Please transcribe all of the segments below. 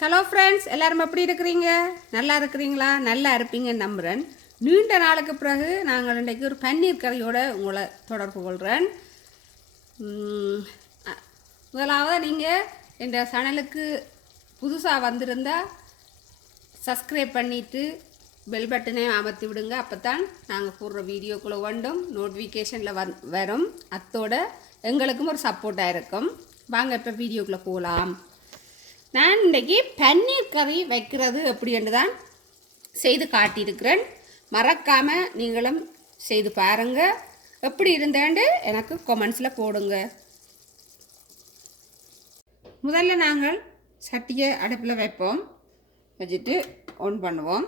Hello friends எல்லாரும் எப்படி இருக்கிறீங்க? நல்லா இருக்கிறீங்களா? நல்லா இருப்பீங்கன்னு நம்புகிறேன் நீண்ட நாளுக்கு பிறகு நாங்கள் இன்றைக்கு ஒரு பன்னீர் கதையோடு உங்களை தொடர்பு கொள்கிறேன் முதலாவது நீங்கள் இந்த சேனலுக்கு புதுசாக வந்திருந்தால் சப்ஸ்கிரைப் பண்ணிவிட்டு பெல் பட்டனையும் அமர்த்தி விடுங்க. அப்போ தான் நாங்கள் போடுற வீடியோக்குள்ளே வேண்டும் நோட்டிஃபிகேஷனில் வந் வரும். அத்தோட எங்களுக்கும் ஒரு சப்போர்ட்டாக இருக்கும். வாங்க இப்போ வீடியோக்குள்ளே போகலாம் நான் இன்றைக்கி பன்னீர் கறி வைக்கிறது எப்படின்னு தான் செய்து காட்டியிருக்கிறேன். மறக்காமல் நீங்களும் செய்து பாருங்கள் எப்படி இருந்தேன்ட்டு எனக்கு கொமெண்ட்ஸில் போடுங்க. முதல்ல நாங்கள் சட்டியை அடுப்பில் வைப்போம். வச்சுட்டு ஆன் பண்ணுவோம்.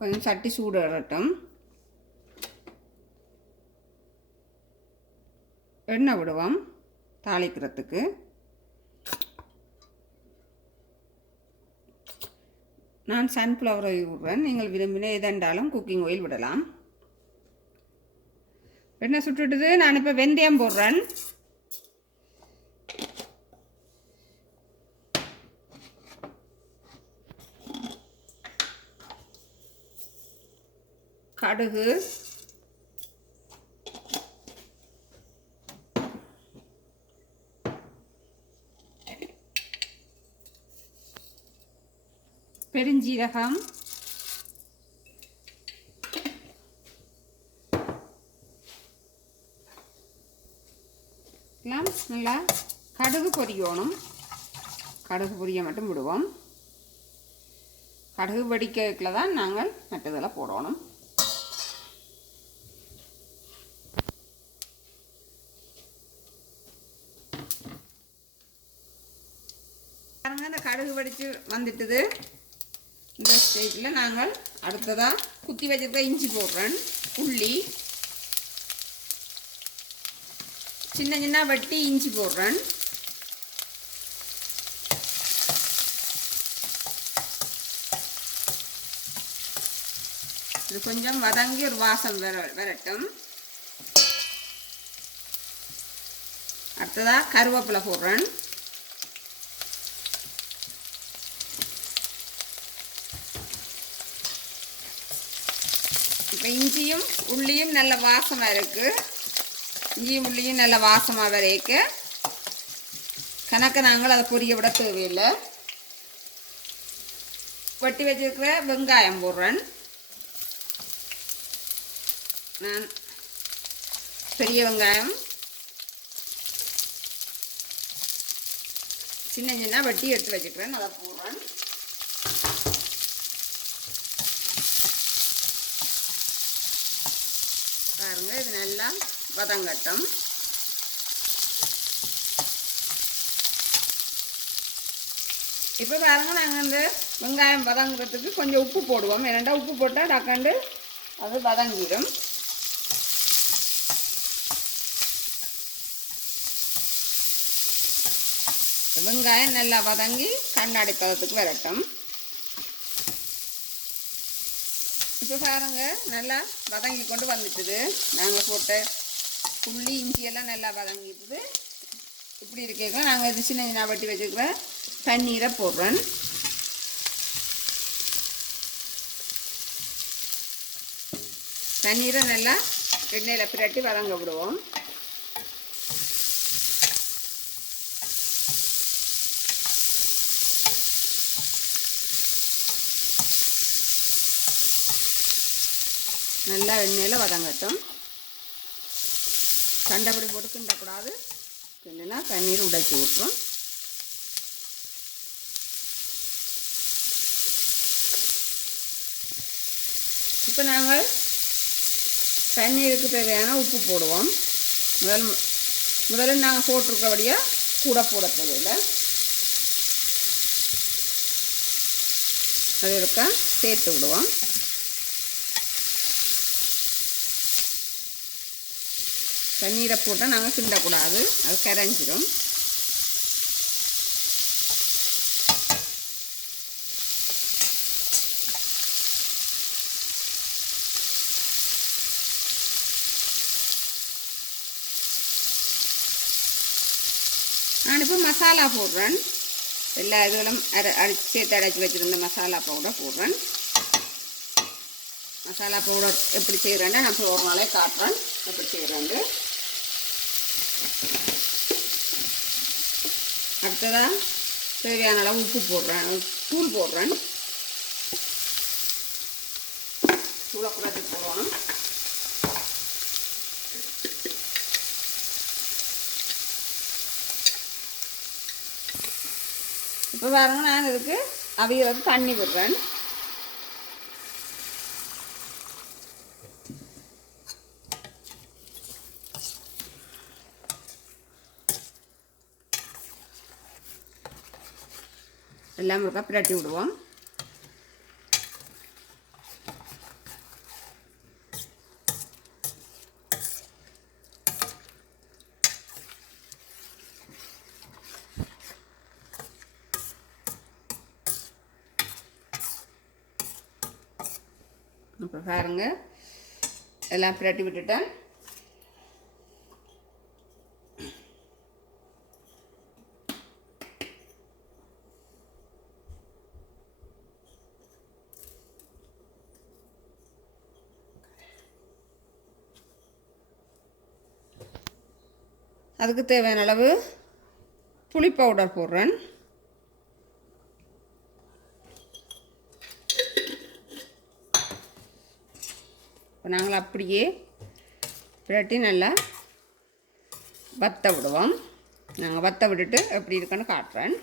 கொஞ்சம் சட்டி சூடு வரட்டும் எண்ணெய் விடுவோம் தாளிக்கிறதுக்கு. நான் சன்ஃப்ளவர் ஆயில் விடுறேன். நீங்கள் விரும்பின எதென்றாலும் குக்கிங் ஆயில் விடலாம். எண்ணெய் சுட்டுட்டுது. நான் இப்போ வெந்தயம் போடுறேன். கடுகு பெருஞ்சீரகம். எல்லாம் நல்லா கடுகு பொரியணும். கடுகு பொரிய மட்டும் விடுவோம். கடுகு வடிக்கல தான் நாங்கள் மற்றதெல்லாம் போடணும். பாருங்க அந்த கடுகு வடித்து வந்துட்டுது. இந்த ஸ்டேஜில் நாங்கள் அடுத்ததாக குத்தி வச்சிருக்க இஞ்சி போடுறேன். உள்ளி சின்ன சின்ன வெட்டி இஞ்சி போடுறேன். இது கொஞ்சம் வதங்கி ஒரு வாசம் வர வரட்டும். அடுத்ததாக கருவேப்பிலை போடுறேன். இப்போ இஞ்சியும் உள்ளியும் நல்ல வாசமாக இருக்குது இஞ்சியும் உள்ளியும் நல்ல வாசமாக வரைக்க. கணக்க நாங்கள் அதை பொரிய விட தேவையில்லை. வெட்டி வச்சிருக்கிற வெங்காயம் போடுறேன். நான் பெரிய வெங்காயம். சின்ன சின்ன வெட்டி எடுத்து வச்சுக்கிறேன். அதை போடுறேன். பாருங்க இது நல்லா வதங்கட்டும். இப்போ பாருங்க நாங்கள் இந்த வெங்காயம் வதங்குறதுக்கு கொஞ்சம் உப்பு போடுவோம். ஏன்னா உப்பு போட்டால் டக்காண்டு அது வதங்கிடும். வெங்காயம் நல்லா வதங்கி கண்ணாடி பதத்துக்கு வரட்டும். இப்போ பாருங்க நல்லா வதங்கி கொண்டு வந்துட்டுது. நாங்கள் போட்ட புள்ளி இஞ்சியெல்லாம் நல்லா வதங்கிட்டுது. இப்படி இருக்கேங்க. நாங்கள் இது சின்ன சின்ன வட்டி வச்சுருக்கிற தண்ணீரை போடுறேன் தண்ணீரை நல்லா எண்ணெயில் பிரட்டி வதங்க விடுவோம். நல்லா எண்ணெயில் வதங்கட்டும். கண்டபடி போட்டு கிண்டக்கூடாது. கிண்டுனா தண்ணீர் உடைச்சி விட்ரும் இப்போ நாங்கள் தண்ணீருக்கு தேவையான உப்பு போடுவோம். முதல் முதல்ல நாங்கள் போட்டிருக்கபடியாக கூட போட தேவையில்லை. அது இருக்க சேர்த்து விடுவோம். தண்ணீரை போட்டால் நாங்கள் கிண்டக்கூடாது. அது கரைஞ்சிடும் நான் இப்போ மசாலா போடுறேன். எல்லா இதுகளும் அரை அடிச்சு சேர்த்து அடைச்சி வச்சுருந்த மசாலா பவுடர் போடுறேன். மசாலா பவுடர் எப்படி செய்கிறேன்னு நான் இப்போ ஒரு நாளே காட்டுறேன். எப்படி செய்கிறேன்னு அடுத்ததாக தேவையான அளவு உப்பு போடுறேன். தூள் போடுறேன். தூளை குறைச்சி போடணும். இப்போ பாருங்கள் நான் இதுக்கு வந்து தண்ணி விடுறேன். எல்லாம் இருக்கா பிரட்டி விடுவோம். இப்போ பாருங்க. எல்லாம் பிரட்டி விட்டுட்டேன். அதுக்கு தேவையான அளவு புளி பவுடர் போடுறேன். இப்போ நாங்கள் அப்படியே பிரட்டி நல்லா வத்த விடுவோம். நாங்கள் வத்த விட்டுட்டு எப்படி இருக்குன்னு காட்டுறேன்.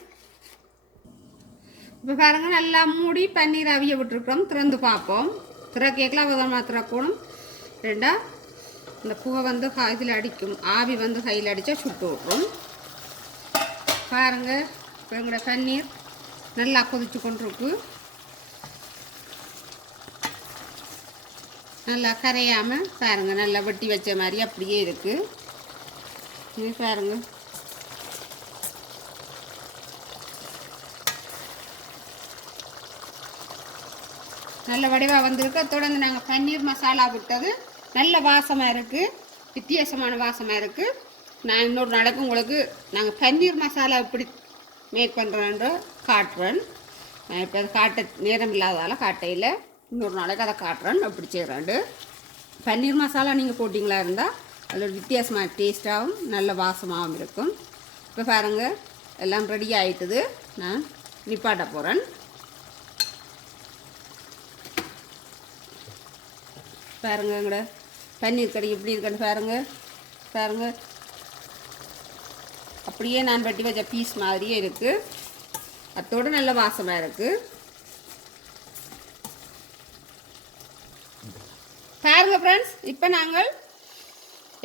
இப்போ பாருங்கள் நல்லா மூடி பன்னீர் அவிய விட்டுருக்குறோம். திறந்து பார்ப்போம். திற கேட்கலாம் விதமாக திறக்கணும் ரெண்டா இந்த புகை வந்து இதில் அடிக்கும். ஆவி வந்து கையில் அடித்தா சுட்டு விட்ரும் பாருங்கள் இப்போ எங்களோட பன்னீர் நல்லா கொதிச்சு கொண்டிருக்கு. நல்லா கரையாமல் பாருங்கள் நல்லா வெட்டி வச்ச மாதிரி அப்படியே இருக்குது இது பாருங்கள் நல்ல வடிவாக வந்திருக்கு. தொடர்ந்து நாங்கள் பன்னீர் மசாலா விட்டது. நல்ல வாசமாக இருக்குது வித்தியாசமான வாசமாக இருக்குது நான் இன்னொரு நாளைக்கு உங்களுக்கு நாங்கள் பன்னீர் மசாலா எப்படி மேக் பண்ணுறோன்ற காட்டுறேன். நான் இப்போ அது காட்ட நேரம் இல்லாதால காட்டையில். இன்னொரு நாளைக்கு அதை காட்டுறேன். அப்படி செய்கிறேன் பன்னீர் மசாலா நீங்கள் போட்டிங்களா இருந்தால் அதில் ஒரு வித்தியாசமான டேஸ்ட்டாகவும் நல்ல வாசமாகவும் இருக்கும். இப்போ பாருங்கள் எல்லாம் ரெடி ஆயிட்டுது. நான் நிப்பாட்ட போகிறேன் பாருங்க எங்கட பன்னீர் கறி எப்படி இருக்குன்னு பாருங்கள் பாருங்கள் அப்படியே நான் வெட்டி வச்ச பீஸ் மாதிரியே இருக்குது அத்தோடு நல்ல வாசமாக இருக்குது பாருங்கள் ஃப்ரெண்ட்ஸ் இப்போ நாங்கள்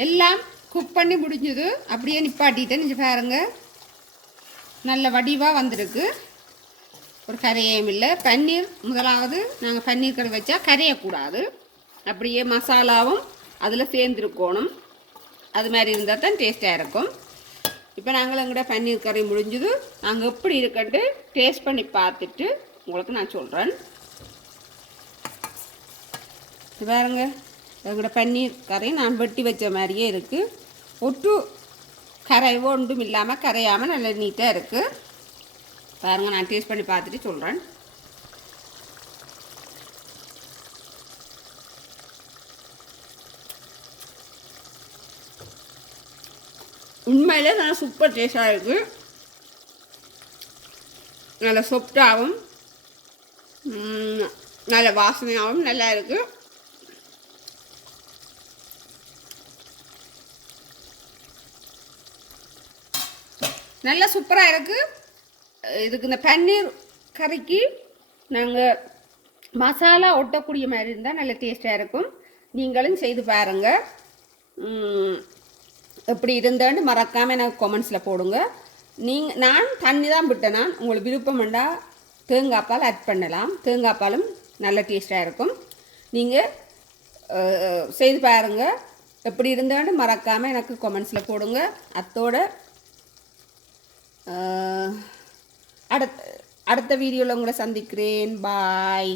எல்லாம் குக் பண்ணி முடிஞ்சது. அப்படியே நிப்பாட்டிட்டேன். நீங்கள் பாருங்கள் நல்ல வடிவாக வந்திருக்கு. ஒரு கரையும் இல்லை. பன்னீர் முதலாவது நாங்கள் பன்னீர் கறி வச்சா கரையக்கூடாது. அப்படியே மசாலாவும் அதில் சேர்ந்துருக்கணும் அது மாதிரி இருந்தால் தான் டேஸ்ட்டாக இருக்கும். இப்போ நாங்கள் எங்கள்கிட்ட பன்னீர் கறி முடிஞ்சது. நாங்கள் எப்படி இருக்கட்டு டேஸ்ட் பண்ணி பார்த்துட்டு உங்களுக்கு நான் சொல்கிறேன் பாருங்க. எங்களோட பன்னீர் கறி நான் வெட்டி வச்ச மாதிரியே இருக்குது ஒட்டு கரைவோ ஒன்றும் இல்லாமல் கரையாமல் நல்ல நீட்டாக இருக்குது பாருங்கள் நான் டேஸ்ட் பண்ணி பார்த்துட்டு சொல்கிறேன் உண்மையிலே நல்லா சூப்பர் டேஸ்டாக இருக்குது நல்ல சொப்டாகவும் நல்ல வாசனையாகவும் நல்லா இருக்குது நல்லா சூப்பராக இருக்குது இதுக்கு இந்த பன்னீர் கறிக்கு நாங்கள் மசாலா ஒட்டக்கூடிய மாதிரி இருந்தால் நல்ல டேஸ்ட்டாக இருக்கும். நீங்களும் செய்து பாருங்கள் எப்படி இருந்தேன்னு மறக்காமல் எனக்கு கமெண்ட்ஸில் போடுங்க. நீங்கள் நான் தண்ணி தான் விட்டேன். நான் உங்களுக்கு விருப்பம் தேங்காய் பால் ஆட் பண்ணலாம். தேங்காய் பாலும் நல்ல டேஸ்ட்டாக இருக்கும். நீங்கள் செய்து பாருங்கள் எப்படி இருந்தேன்னு மறக்காமல் எனக்கு கமெண்ட்ஸில் போடுங்க. அத்தோட அடுத்த அடுத்த வீடியோவில் உங்களை சந்திக்கிறேன். பாய்